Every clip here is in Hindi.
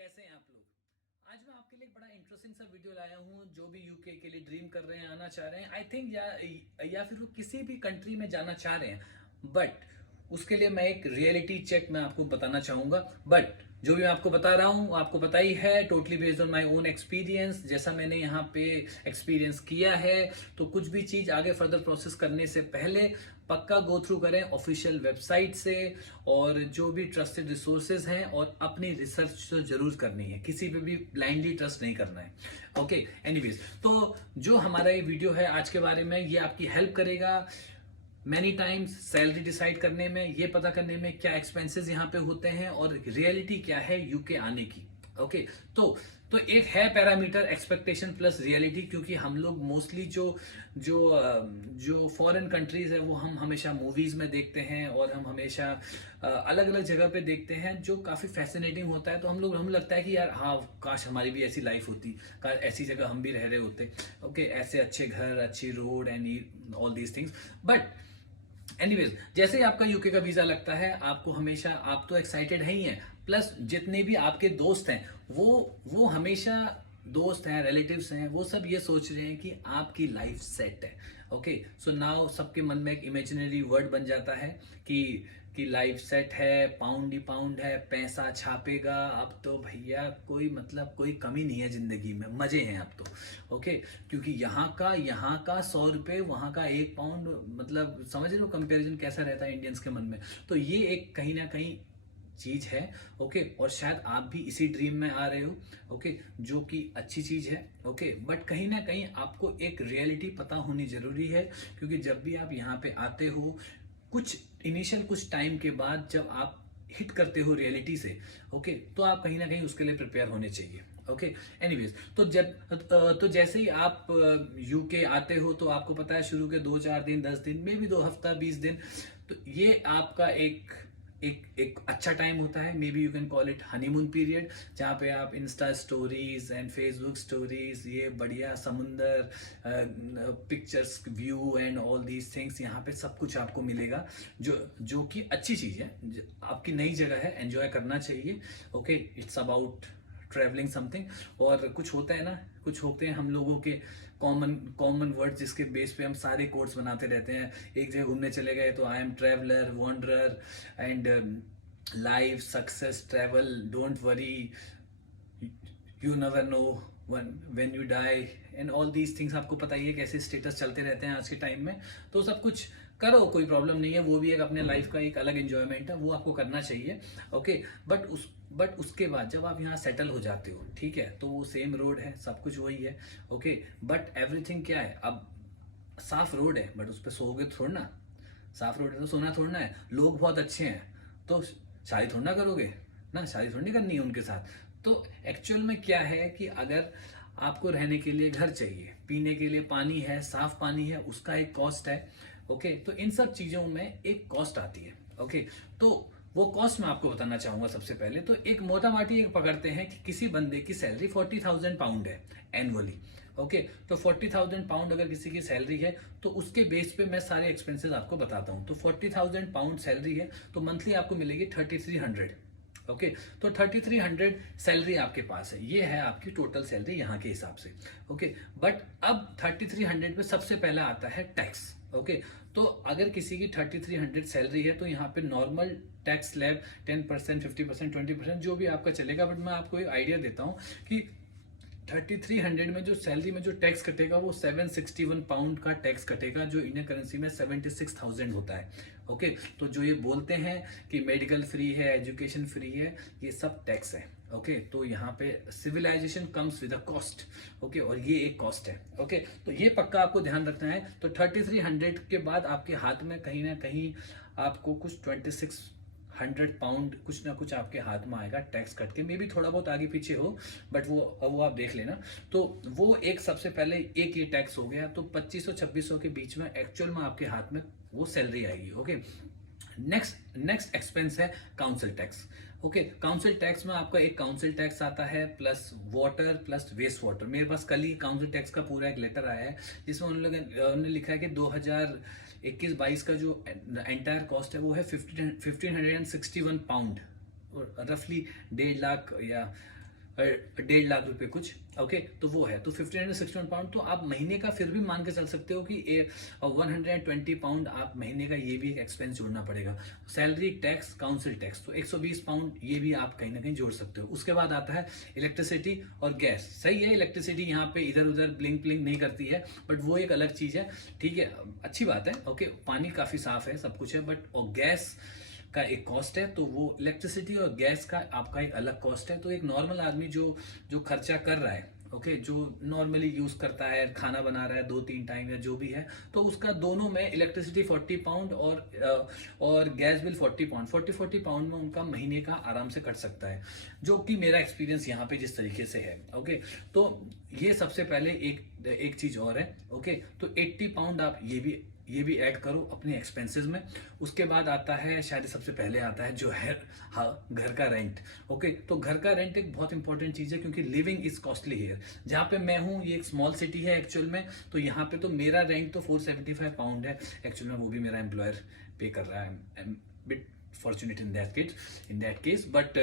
कैसे हैं आप लोग। आज मैं आपके लिए एक बड़ा इंटरेस्टिंग सा वीडियो लाया हूँ। जो भी यूके के लिए ड्रीम कर रहे हैं, आना चाह रहे हैं, आई थिंक या फिर वो किसी भी कंट्री में जाना चाह रहे हैं, बट उसके लिए मैं एक रियलिटी चेक मैं आपको बताना चाहूंगा। बट जो भी मैं आपको बता रहा हूँ आपको पता ही है, totally based on my own experience, जैसा मैंने यहाँ पे एक्सपीरियंस किया है। तो कुछ भी चीज आगे फर्दर प्रोसेस करने से पहले पक्का गो थ्रू करें ऑफिशियल वेबसाइट से, और जो भी ट्रस्टेड रिसोर्सेज हैं, और अपनी रिसर्च तो जरूर करनी है, किसी पे भी ब्लाइंडली ट्रस्ट नहीं करना है। ओके, एनीवेज, तो जो हमारा ये वीडियो है आज के बारे में, ये आपकी हेल्प करेगा मैनी टाइम्स सैलरी डिसाइड करने में, ये पता करने में क्या एक्सपेंसेस यहाँ पे होते हैं और रियलिटी क्या है यूके आने की। ओके, तो एक है पैरामीटर एक्सपेक्टेशन प्लस रियलिटी, क्योंकि हम लोग मोस्टली जो जो जो फॉरेन कंट्रीज है वो हम हमेशा मूवीज में देखते हैं, और हम हमेशा अलग अलग जगह पे देखते हैं जो काफी फैसिनेटिंग होता है। तो हमें लगता है कि यार हाँ, काश हमारी भी ऐसी लाइफ होती, काश ऐसी जगह हम भी रह रहे होते। ओके, ऐसे अच्छे घर, अच्छी road and all these things. But anyways, जैसे ही आपका यूके का वीजा लगता है, आपको हमेशा, आप तो एक्साइटेड है ही हैं, प्लस जितने भी आपके दोस्त हैं वो हमेशा, दोस्त हैं, रिलेटिव्स हैं, वो सब ये सोच रहे हैं कि आपकी लाइफ सेट है। ओके, सो नाउ सबके मन में एक इमेजिनरी वर्ड बन जाता है कि लाइफ सेट है, पाउंड ही पाउंड है, पैसा छापेगा, अब तो भैया कोई कमी नहीं है जिंदगी में, मजे हैं अब तो। ओके, क्योंकि यहाँ का 100 रुपए, वहां का 1 पाउंड, मतलब समझ रहे हो कंपैरिजन कैसा रहता है इंडियंस के मन में। तो ये एक कहीं ना कहीं चीज है। ओके, और शायद आप भी इसी ड्रीम में आ रहे हो। ओके, जो कि अच्छी चीज है। ओके, बट कहीं ना कहीं आपको एक रियलिटी पता होनी जरूरी है, क्योंकि जब भी आप यहाँ पे आते हो, कुछ टाइम के बाद जब आप हिट करते हो रियलिटी से, ओके, तो आप कहीं ना कहीं उसके लिए प्रिपेयर होने चाहिए। ओके, एनीवेज, तो जैसे ही आप यूके आते हो, तो आपको पता है शुरू के 2-4 दिन, 10 दिन, मे भी 2 हफ्ता, 20 दिन, तो ये आपका एक अच्छा टाइम होता है। May be you can call it honeymoon period, जहाँ पे आप Insta stories and Facebook stories, ये बढ़िया समुंदर, pictures, view and all these things, यहाँ पे सब कुछ आपको मिलेगा, जो कि अच्छी चीज है, आपकी नई जगह है, एंजॉय करना चाहिए। Okay, it's about travelling something. और कुछ होता है ना, कुछ होते हैं हम लोगों के कॉमन वर्ड, जिसके बेस पे हम सारे कोट्स बनाते रहते हैं। एक जगह घूमने चले गए तो I am traveller, wanderer and life success travel, don't worry, you never know when you die and all these things. आपको पता ही है कैसे स्टेटस चलते रहते हैं आज के टाइम में। तो सब कुछ करो, कोई प्रॉब्लम नहीं है, वो भी एक अपने लाइफ का एक अलग एंजॉयमेंट है, वो आपको करना चाहिए। ओके, बट उसके बाद जब आप यहाँ सेटल हो जाते हो, ठीक है, तो वो सेम रोड है, सब कुछ वही है। ओके, बट एवरीथिंग क्या है, अब साफ रोड है, बट उस पर सोओगे थोड़ा ना, साफ रोड है तो सोना थोड़ा ना है। लोग बहुत अच्छे हैं तो शादी थोड़ा ना करोगे ना, शादी थोड़ी नहीं करनी है उनके साथ। तो एक्चुअल में क्या है कि अगर आपको रहने के लिए घर चाहिए, पीने के लिए पानी है, साफ पानी है, उसका एक कॉस्ट है। ओके, तो इन सब चीजों में एक कॉस्ट आती है। ओके, तो वो कॉस्ट मैं आपको बताना चाहूंगा। सबसे पहले तो एक मोटा माटी एक पकड़ते हैं कि किसी बंदे की सैलरी 40,000 पाउंड है एनुअली। ओके, तो 40,000 पाउंड अगर किसी की सैलरी है, तो उसके बेस पे मैं सारे एक्सपेंसेस आपको बताता हूं। तो 40,000 पाउंड सैलरी है, तो मंथली आपको मिलेगी 3300। ओके, तो 3300 सैलरी आपके पास है, ये है आपकी टोटल सैलरी यहाँ के हिसाब से। ओके, बट अब 3300 पे सबसे पहला आता है टैक्स। ओके, तो अगर किसी की 3300 सैलरी है, तो यहाँ पे नॉर्मल टैक्स स्लैब 10%, 50%, 20% जो भी आपका चलेगा। बट मैं आपको एक आइडिया देता हूँ कि 3300 में जो सैलरी में जो टैक्स कटेगा, वो 761 पाउंड का टैक्स कटेगा, जो इंडियन करेंसी में 76,000 होता है। ओके, तो जो ये बोलते हैं कि मेडिकल फ्री है, एजुकेशन फ्री है, ये सब टैक्स है। ओके, तो यहाँ पे civilisation comes with a cost. Okay, और ये एक कॉस्ट है। ओके, तो ये पक्का आपको ध्यान रखना है। तो 3300 के बाद आपके हाथ में कहीं ना कहीं आपको कुछ 2600 पाउंड कुछ ना कुछ आपके हाथ में आएगा टैक्स कट के। मे भी थोड़ा बहुत आगे पीछे हो, बट वो आप देख लेना। तो वो एक सबसे पहले एक ये टैक्स हो गया। तो 2500-2600 के बीच में एक्चुअल में आपके हाथ में वो सैलरी आएगी। ओके, नेक्स्ट एक्सपेंस है council tax. Okay, council tax में आपका एक काउंसिल टैक्स आता है, plus water, plus waste water. मेरे पास कल ही काउंसिल टैक्स का पूरा एक लेटर आया है, जिसमें उन्होंने लिखा है कि 2021-22 का जो एंटायर कॉस्ट है वो है 1561 पाउंड, रफली 1.5 लाख या 1.5 लाख रुपए कुछ। ओके, तो वो है, तो 1561 पाउंड, तो आप महीने का फिर भी मान के चल सकते हो कि 120 पाउंड आप महीने का ये भी एक एक्सपेंस जोड़ना पड़ेगा। सैलरी, टैक्स, काउंसिल टैक्स, तो 120 पाउंड ये भी आप कहीं ना कहीं जोड़ सकते हो। उसके बाद आता है इलेक्ट्रिसिटी और गैस। सही है, इलेक्ट्रिसिटी यहाँ पे इधर उधर ब्लिंक ब्लिंक नहीं करती है, बट वो एक अलग चीज है, ठीक है, अच्छी बात है। ओके, पानी काफी साफ है, सब कुछ है, बट और गैस का एक कॉस्ट है, तो वो इलेक्ट्रिसिटी और गैस का आपका एक अलग कॉस्ट है। तो एक नॉर्मल आदमी जो जो खर्चा कर रहा है, ओके, जो नॉर्मली यूज करता है, खाना बना रहा है 2-3 टाइम या जो भी है, तो उसका दोनों में इलेक्ट्रिसिटी 40 पाउंड और गैस बिल 40 पाउंड, 40 पाउंड में उनका महीने का आराम से कट सकता है, जो कि मेरा एक्सपीरियंस यहाँ पे जिस तरीके से है। ओके, तो ये सबसे पहले एक चीज और है। ओके, तो 80 पाउंड आप ये भी ऐड करो अपने एक्सपेंसेस में। उसके बाद आता है, शायद सबसे पहले आता है जो है, हाँ, घर का रेंट। ओके, तो घर का रेंट एक बहुत इंपॉर्टेंट चीज है, क्योंकि लिविंग इज कॉस्टली हियर। जहाँ पे मैं हूँ, ये एक स्मॉल सिटी है एक्चुअल में, तो यहाँ पे तो मेरा रेंट तो 475 पाउंड है एक्चुअल में, वो भी मेरा एम्प्लॉयर पे कर रहा है। Bit fortunate in that case, but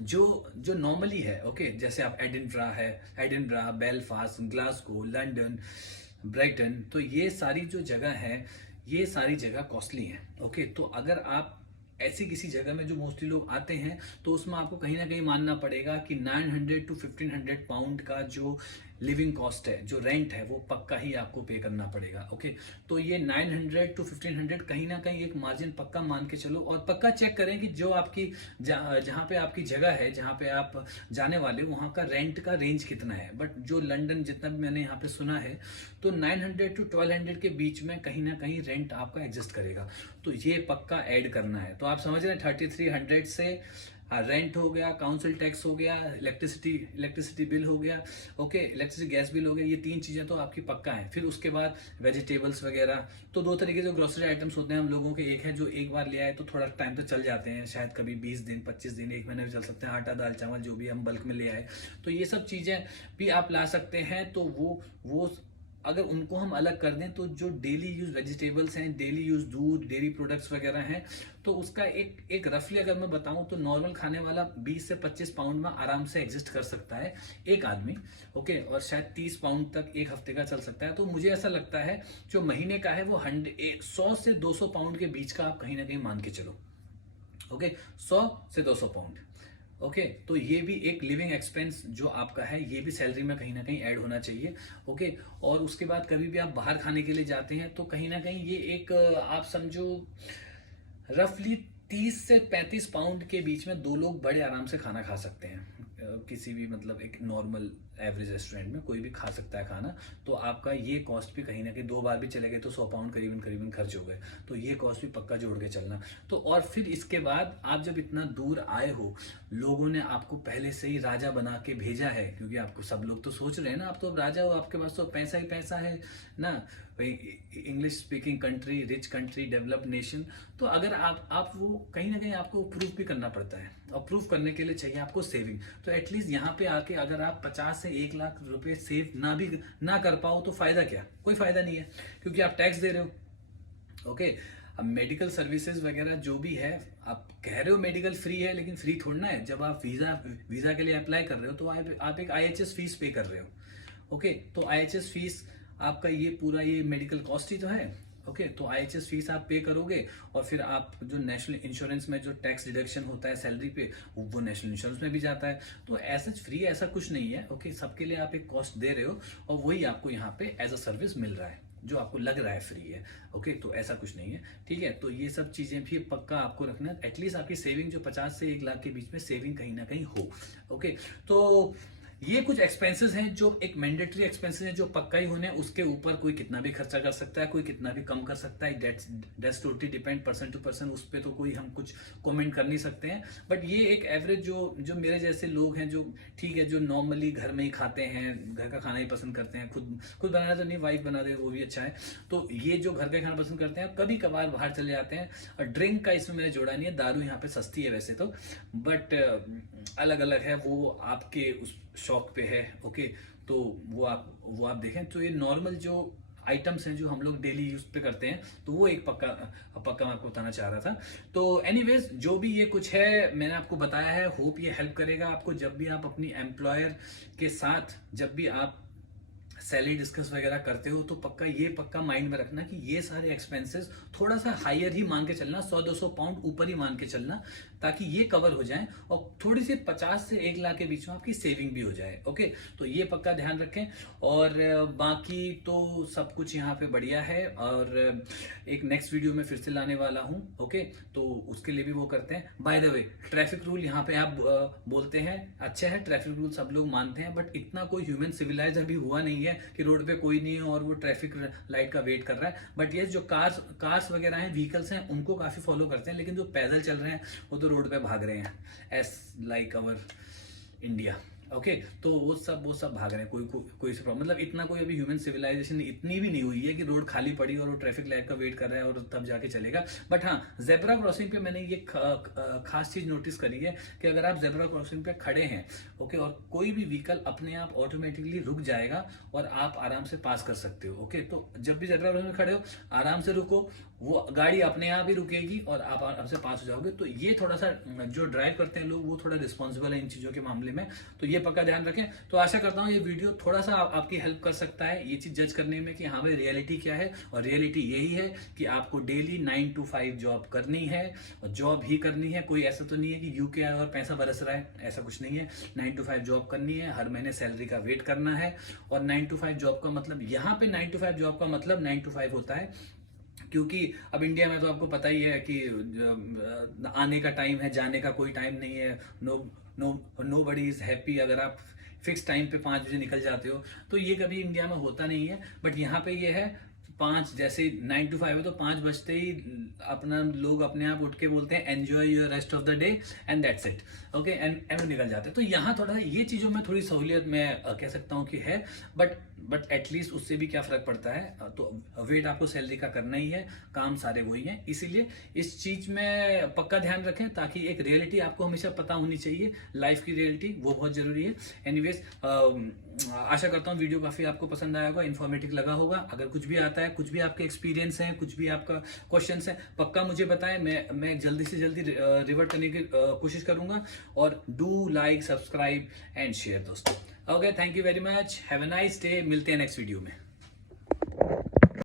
जो नॉर्मली है, ओके, जैसे आप Edinburgh, Belfast, Glasgow, London, Brighton, तो ये सारी जो जगह है, ये सारी जगह कॉस्टली है। ओके, तो अगर आप ऐसी किसी जगह में जो मोस्टली लोग आते हैं, तो उसमें आपको कहीं ना कहीं मानना पड़ेगा कि 900 to 1500 पाउंड का जो लिविंग कॉस्ट है, जो रेंट है, वो पक्का ही आपको पे करना पड़ेगा। ओके, तो ये 900 to 1500 कहीं ना कहीं एक मार्जिन पक्का मान के चलो, और पक्का चेक करें कि जो आपकी जहाँ पे आपकी जगह है, जहाँ पे आप जाने वाले, वहाँ का रेंट का रेंज कितना है। बट जो लंदन, जितना भी मैंने यहाँ पे सुना है, तो 900 to 1200 के बीच में कहीं ना कहीं रेंट आपका एग्जिस्ट करेगा, तो ये पक्का ऐड करना है। तो आप समझ रहे हैं, 3300 से रेंट हो गया, काउंसिल टैक्स हो गया, इलेक्ट्रिसिटी बिल हो गया, ओके, इलेक्ट्रिसिटी गैस बिल हो गया, ये 3 चीजें तो आपकी पक्का है। फिर उसके बाद वेजिटेबल्स वगैरह, तो 2 तरीके के ग्रोसरी आइटम्स होते हैं हम लोगों के। एक है जो एक बार ले आए तो थोड़ा टाइम तो चल जाते हैं, शायद कभी 20 दिन, 25 दिन, 1 महीने भी चल सकते हैं। आटा, दाल, चावल, जो भी हम बल्क में ले आए, तो ये सब चीजें भी आप ला सकते हैं। तो वो अगर उनको हम अलग कर दें, तो जो डेली यूज वेजिटेबल्स हैं, डेली यूज दूध, डेयरी प्रोडक्ट्स वगैरह हैं, तो उसका एक रफली अगर मैं बताऊं, तो नॉर्मल खाने वाला 20 से 25 पाउंड में आराम से एग्जिस्ट कर सकता है एक आदमी। ओके, और शायद 30 पाउंड तक एक हफ्ते का चल सकता है। तो मुझे ऐसा लगता है जो महीने का है वो 100 से 200 पाउंड के बीच का आप कहीं ना कहीं मान के चलो। ओके, 100 से 200 पाउंड। ओके, तो ये भी एक लिविंग एक्सपेंस जो आपका है, ये भी सैलरी में कहीं ना कहीं ऐड होना चाहिए। ओके, और उसके बाद कभी भी आप बाहर खाने के लिए जाते हैं, तो कहीं ना कहीं ये एक आप समझो रफली 30 से 35 पाउंड के बीच में 2 लोग बड़े आराम से खाना खा सकते हैं। किसी भी मतलब एक नॉर्मल एवरेज रेस्टोरेंट में कोई भी खा सकता है खाना। तो आपका ये कॉस्ट भी कहीं ना कहीं 2 बार भी चले गए तो 100 पाउंड करीबन खर्च हो गए। तो ये कॉस्ट भी पक्का जोड़ के चलना। तो और फिर इसके बाद आप जब इतना दूर आए हो, लोगों ने आपको पहले से ही राजा बना के भेजा है, क्योंकि आपको सब लोग तो सोच रहे हैं ना, आप तो अब राजा हो, आपके पास तो पैसा ही पैसा है ना, भाई English speaking country, rich country, developed nation. तो अगर आप वो कहीं ना कहीं आपको प्रूफ भी करना पड़ता है, और प्रूफ करने के लिए चाहिए आपको सेविंग। तो एटलीस्ट यहाँ पे आके अगर आप 50 से 1 लाख रुपए सेव ना कर पाओ, तो फायदा क्या? कोई फायदा नहीं है, क्योंकि आप टैक्स दे रहे हो। ओके, अब मेडिकल सर्विसेज वगैरह जो भी है, आप कह रहे हो मेडिकल फ्री है, लेकिन फ्री थोड़ा है। जब आप वीजा के लिए अप्लाई कर रहे हो, तो आप एक IHS फीस पे कर रहे हो। ओके, तो IHS फीस आपका ये पूरा ये मेडिकल कॉस्ट ही तो है। ओके, तो IHS फीस आप पे करोगे, और फिर आप जो नेशनल इंश्योरेंस में जो टैक्स डिडक्शन होता है सैलरी पे, वो नेशनल इंश्योरेंस में भी जाता है। तो ऐसा फ्री ऐसा कुछ नहीं है। ओके, सबके लिए आप एक कॉस्ट दे रहे हो, और वही आपको यहाँ पे एज अ सर्विस मिल रहा है, जो आपको लग रहा है फ्री है। ओके, तो ऐसा कुछ नहीं है, ठीक है। तो ये सब चीजें भी पक्का आपको रखना है। एटलीस्ट आपकी सेविंग जो 50 से 1 लाख के बीच में सेविंग कहीं ना कहीं हो। ओके, तो ये कुछ एक्सपेंसेस हैं जो एक मैंडेटरी एक्सपेंसेस हैं, जो पक्का ही होने। उसके ऊपर कोई कितना भी खर्चा कर सकता है, कोई कितना भी कम कर सकता है। That's totally depend person to person, उस पर तो कोई हम कुछ कमेंट कर नहीं सकते हैं। बट ये एक एवरेज जो मेरे जैसे लोग हैं, जो ठीक है, जो नॉर्मली घर में ही खाते हैं, घर का खाना ही पसंद करते हैं, खुद बनाना तो नहीं, वाइफ बना दे वो भी अच्छा है। तो ये जो घर का खाना पसंद करते हैं, कभी कभार बाहर चले जाते हैं। और ड्रिंक का इसमें मैंने जोड़ा नहीं है, दारू यहाँ पे सस्ती है वैसे तो, बट अलग अलग है, वो आपके उस शौक पे है। ओके, तो वो आप देखें। तो ये नॉर्मल जो आइटम्स हैं जो हम लोग डेली यूज पे करते हैं, तो वो एक पक्का मैं आपको बताना चाह रहा था। तो एनीवेज जो भी ये कुछ है मैंने आपको बताया है, होप ये हेल्प करेगा आपको जब भी आप अपनी एम्प्लॉयर के साथ जब भी आप सैलरी डिस्कस वगैरह करते हो, तो पक्का माइंड में रखना कि ये सारे एक्सपेंसेस थोड़ा सा हायर ही मान के चलना, 100-200 पाउंड ऊपर ही मान के चलना, ताकि ये कवर हो जाए और थोड़ी सी 50 से 1 लाख के बीच में आपकी सेविंग भी हो जाए। ओके, तो ये पक्का ध्यान रखें। और बाकी तो सब कुछ यहाँ पे बढ़िया है, और एक नेक्स्ट वीडियो में फिर से लाने वाला हूँ। ओके, तो उसके लिए भी वो करते हैं। By the way, traffic rule यहाँ पे आप बोलते हैं अच्छा है, ट्रैफिक रूल सब लोग मानते हैं, बट इतना कोई ह्यूमन सिविलाइज अभी हुआ नहीं है कि रोड पे कोई नहीं है और वो ट्रैफिक लाइट का वेट कर रहा है। बट ये जो कार्स वगैरह हैं, व्हीकल्स हैं, उनको काफी फॉलो करते हैं, लेकिन जो पैदल चल रहे हैं वो तो रोड पे भाग रहे हैं, S like our India. Okay, तो वो सब भाग रहे हैं, कोई से प्रॉब्लम, मतलब इतना कोई अभी ह्यूमन सिविलाइजेशन इतनी भी नहीं हुई है कि रोड खाली पड़ी और वो ट्रैफिक लाइट का वेट कर रहा है और तब जाके चलेगा। बट हाँ, जेब्रा क्रॉसिंग पे मैंने ये खास चीज नोटिस करी है कि अगर आप जेब्रा क्रॉसिंग पे खड़े हैं, ओके, और कोई भी व्हीकल अपने आप ऑटोमेटिकली रुक जाएगा और आप आराम से पास कर सकते हो। ओके, तो जब भी जेब्रा क्रॉसिंग पे खड़े हो, आराम से रुको, वो गाड़ी अपने आप ही रुकेगी और आप आराम से पास हो जाओगे। तो ये थोड़ा सा जो ड्राइव करते हैं लोग, वो थोड़ा रिस्पॉन्सिबल है इन चीजों के मामले में, तो ये पक्का ध्यान रखें। तो आशा करता हूँ ये वीडियो थोड़ा सा आपकी हेल्प कर सकता है ये चीज जज करने में कि हाँ भाई रियलिटी क्या है। और रियलिटी यही है कि आपको डेली 9 to 5 जॉब करनी है, और जॉब ही करनी है। कोई ऐसा तो नहीं है कि यूके आया और पैसा बरस रहा है, ऐसा कुछ नहीं है। 9 to 5 जॉब करनी है, हर महीने सैलरी का वेट करना है। और 9 to 5 जॉब का मतलब, यहाँ पे 9 to 5 जॉब का मतलब 9 to 5 होता है, क्योंकि अब इंडिया में तो आपको पता ही है कि आने का टाइम है, जाने का कोई टाइम नहीं है। नो बडी इज हैप्पी अगर आप फिक्स टाइम पे 5 बजे निकल जाते हो, तो ये कभी इंडिया में होता नहीं है। बट यहाँ पे ये है 5, जैसे 9 to 5 है तो 5 बजते ही अपना लोग अपने आप उठ के बोलते हैं enjoy your rest of the day and that's it. Okay, and निकल जाते हैं। तो यहाँ थोड़ा ये चीजों में थोड़ी सहूलियत मैं कह सकता हूँ कि है, बट एटलीस्ट उससे भी क्या फर्क पड़ता है, तो वेट आपको सैलरी का करना ही है, काम सारे वही हैं। इसीलिए इस चीज में पक्का ध्यान रखें, ताकि एक रियलिटी आपको हमेशा पता होनी चाहिए, लाइफ की रियलिटी, वो बहुत जरूरी है। एनीवेज, आशा करता हूँ वीडियो काफी आपको पसंद आया होगा, इन्फॉर्मेटिव लगा होगा। अगर कुछ भी आता है, कुछ भी आपके एक्सपीरियंस है, कुछ भी आपका क्वेश्चन है, पक्का मुझे बताएं। मैं जल्दी से जल्दी रिवर्ट करने की कोशिश करूंगा। और do like, subscribe and share दोस्तों। Okay, thank you very much, have a nice day. मिलते हैं नेक्स्ट वीडियो में।